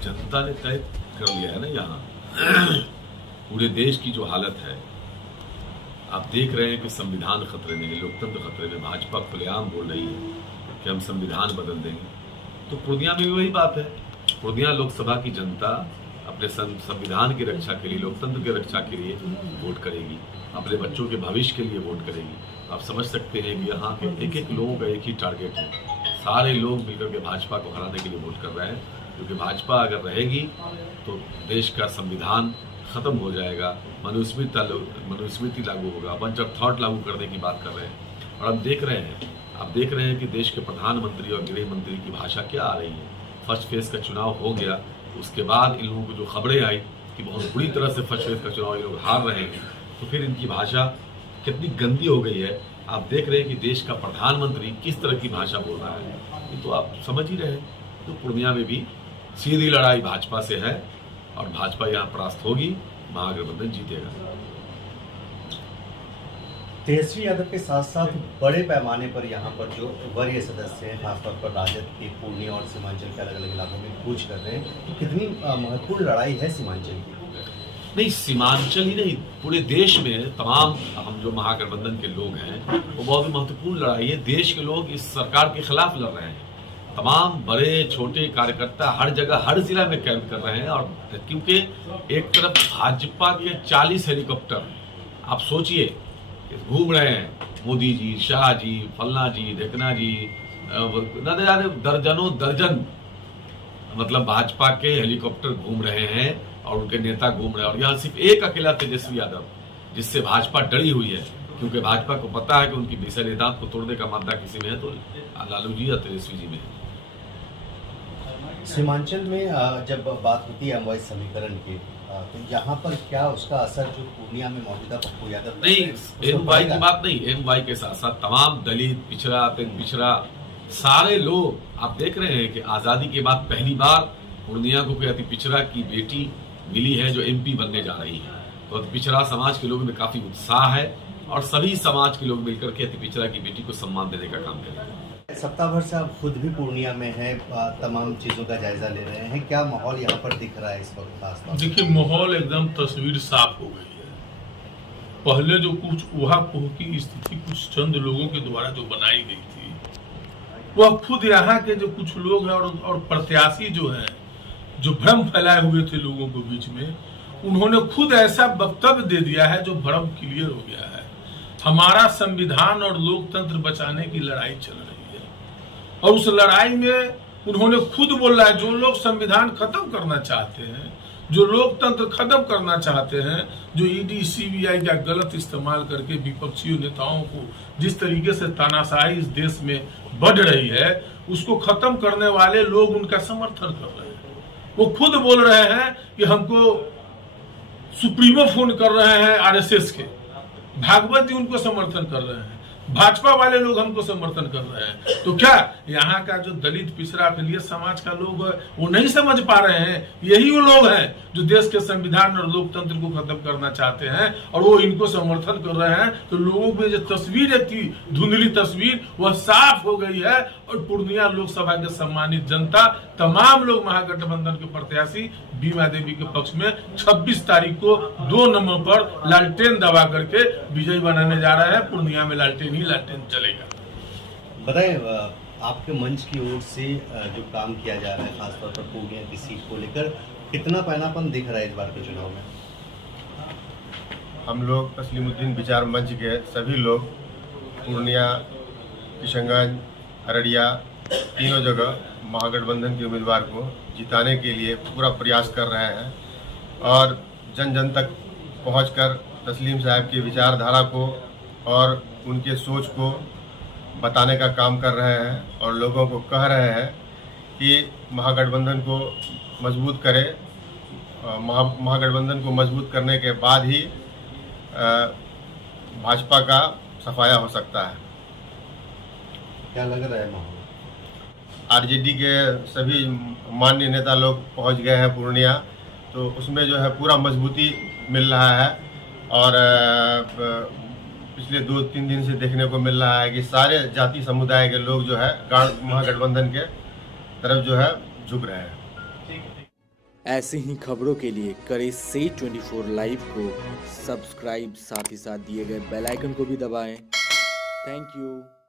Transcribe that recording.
जनता ने तय कर लिया है ना यहाँ पूरे देश की जो हालत है, आप देख रहे हैं कि संविधान खतरे में, लोकतंत्र खतरे में। भाजपा खुलेआम बोल रही है कि हम संविधान बदल देंगे। तो पूर्णिया में भी वही बात है। पूर्णिया लोकसभा की जनता अपने संविधान की रक्षा के लिए, लोकतंत्र की रक्षा के लिए वोट करेगी, अपने बच्चों के भविष्य के लिए वोट करेगी। आप समझ सकते हैं कि यहाँ के एक एक लोगों का एक ही टारगेट है। सारे लोग मिलकर के भाजपा को हराने के लिए वोट कर रहे हैं, क्योंकि भाजपा अगर रहेगी तो देश का संविधान खत्म हो जाएगा, मनुस्मृति लागू होगा, बंच ऑफ थॉट लागू करने की बात कर रहे हैं। और आप देख रहे हैं कि देश के प्रधानमंत्री और गृह मंत्री की भाषा क्या आ रही है। फर्स्ट फेज का चुनाव हो गया, उसके बाद इन लोगों को जो खबरें आई कि बहुत बुरी तरह से फर्स्ट फेज का चुनाव ये लोग हार रहे हैं, तो फिर इनकी भाषा कितनी गंदी हो गई है। आप देख रहे हैं कि देश का प्रधानमंत्री किस तरह की भाषा बोल रहा है, ये तो आप समझ ही रहे हैं। तो पूर्णिया में भी सीधी लड़ाई भाजपा से है और भाजपा यहाँ परास्त होगी, महागठबंधन जीतेगा। तेजस्वी यादव के साथ साथ बड़े पैमाने पर यहाँ पर जो वरीय सदस्य हैं, खासतौर पर राजद के पूर्णिया और सीमांचल के अलग अलग इलाकों में कूच कर रहे हैं, तो कितनी महत्वपूर्ण लड़ाई है सीमांचल की? नहीं, सीमांचल ही नहीं, पूरे देश में तमाम हम जो महागठबंधन के लोग हैं वो बहुत महत्वपूर्ण लड़ाई है। देश के लोग इस सरकार के खिलाफ लड़ रहे हैं। तमाम बड़े छोटे कार्यकर्ता हर जगह हर जिला में कैंप कर रहे हैं। और क्योंकि एक तरफ भाजपा के 40 हेलीकॉप्टर आप सोचिए घूम रहे हैं, मोदी जी, शाह जी, फलना जी, ढेकना जी, न जाने दर्जनों दर्जन मतलब भाजपा के हेलीकॉप्टर घूम रहे हैं और उनके नेता घूम रहे हैं। और यहाँ सिर्फ एक अकेला तेजस्वी यादव, जिससे भाजपा डरी हुई है, क्योंकि भाजपा को पता है कि उनकी मिसाइल दांत को तोड़ने का मामला किसी में है तो लालू जी या तेजस्वी जी में है। सीमांचल में जब बात होती है एमवाई समीकरण की, तो यहाँ पर क्या उसका असर जो पूर्णिया में मौजूदा पप्पू यादव नहीं, एमवाई की बात नहीं, एमवाई के साथ साथ तमाम दलित, पिछड़ा, पिछड़ा सारे लोग आप देख रहे हैं कि आजादी के बाद पहली बार पूर्णिया को कोई अति पिछड़ा की बेटी मिली है जो एमपी बनने जा रही है। तो अति पिछड़ा समाज के लोगों में काफी उत्साह है और सभी समाज के लोग मिलकर के अति पिछड़ा की बेटी को सम्मान देने का काम करेंगे। सप्ताह भर से आप खुद भी पूर्णिया में हैं, तमाम चीजों का जायजा ले रहे हैं, क्या माहौल यहाँ पर दिख रहा है इस वक्त खासतौर? देखिए, माहौल एकदम तस्वीर साफ हो गई है। पहले जो कुछ ऊहापोह की स्थिति कुछ चंद लोगों के द्वारा जो बनाई गई थी, वह खुद यहाँ के जो कुछ लोग हैं और प्रत्याशी जो हैं, जो भ्रम फैलाए हुए थे लोगों के बीच में, उन्होंने खुद ऐसा वक्तव्य दे दिया है जो भ्रम क्लियर हो गया है। हमारा संविधान और लोकतंत्र बचाने की लड़ाई चल रही है और उस लड़ाई में उन्होंने खुद बोला है, जो लोग संविधान खत्म करना चाहते हैं, जो लोकतंत्र खत्म करना चाहते हैं, जो ईडी सीबीआई का गलत इस्तेमाल करके विपक्षी नेताओं को जिस तरीके से तानाशाही इस देश में बढ़ रही है, उसको खत्म करने वाले लोग उनका समर्थन कर रहे हैं। वो खुद बोल रहे हैं कि हमको सुप्रीमो फोन कर रहे हैं आरएसएस के, भागवत जी उनको समर्थन कर रहे हैं, भाजपा वाले लोग हमको समर्थन कर रहे हैं। तो क्या यहाँ का जो दलित पिछड़ा दलित समाज का लोग वो नहीं समझ पा रहे हैं? यही वो लोग हैं जो देश के संविधान और लोकतंत्र को खत्म करना चाहते हैं और वो इनको समर्थन कर रहे हैं। तो लोगों में जो तस्वीर थी, धुंधली तस्वीर, वह साफ हो गई है। और पूर्णिया लोकसभा के सम्मानित जनता, तमाम लोग महागठबंधन के प्रत्याशी बीमा देवी के पक्ष में 26 तारीख को 2 नंबर पर लालटेन दबा करके विजयी बनाने जा रहे हैं। पूर्णिया में लालटेन चलेगा। बताएं, आपके मंच की ओर से जो काम किया जा रहा है खासतौर पर पूर्णिया की सीट को लेकर, कितना पैनापन दिख रहा है इस बार के चुनाव में? हम लोग तस्लीमुद्दीन विचार मंच के सभी लोग पूर्णिया, किशनगंज, अररिया तीनों जगह महागठबंधन के उम्मीदवार को जिताने के लिए पूरा प्रयास कर रहे हैं और जन जन तक पहुंचकर तस्लीम साहब की विचारधारा को और उनके सोच को बताने का काम कर रहे हैं और लोगों को कह रहे हैं कि महागठबंधन को मजबूत करें। महागठबंधन को मजबूत करने के बाद ही भाजपा का सफाया हो सकता है। क्या लग रहा है माहौल? आरजेडी के सभी मान्य नेता लोग पहुंच गए हैं पूर्णिया, तो उसमें जो है पूरा मजबूती मिल रहा है। और पिछले 2-3 दिन से देखने को मिल रहा है कि सारे जाति समुदाय के लोग जो है महागठबंधन के तरफ जो है झुक रहे हैं। ऐसे ही खबरों के लिए करें से 24 लाइव को सब्सक्राइब, साथ ही साथ दिए गए बेल आइकन को भी दबाएं। Thank you.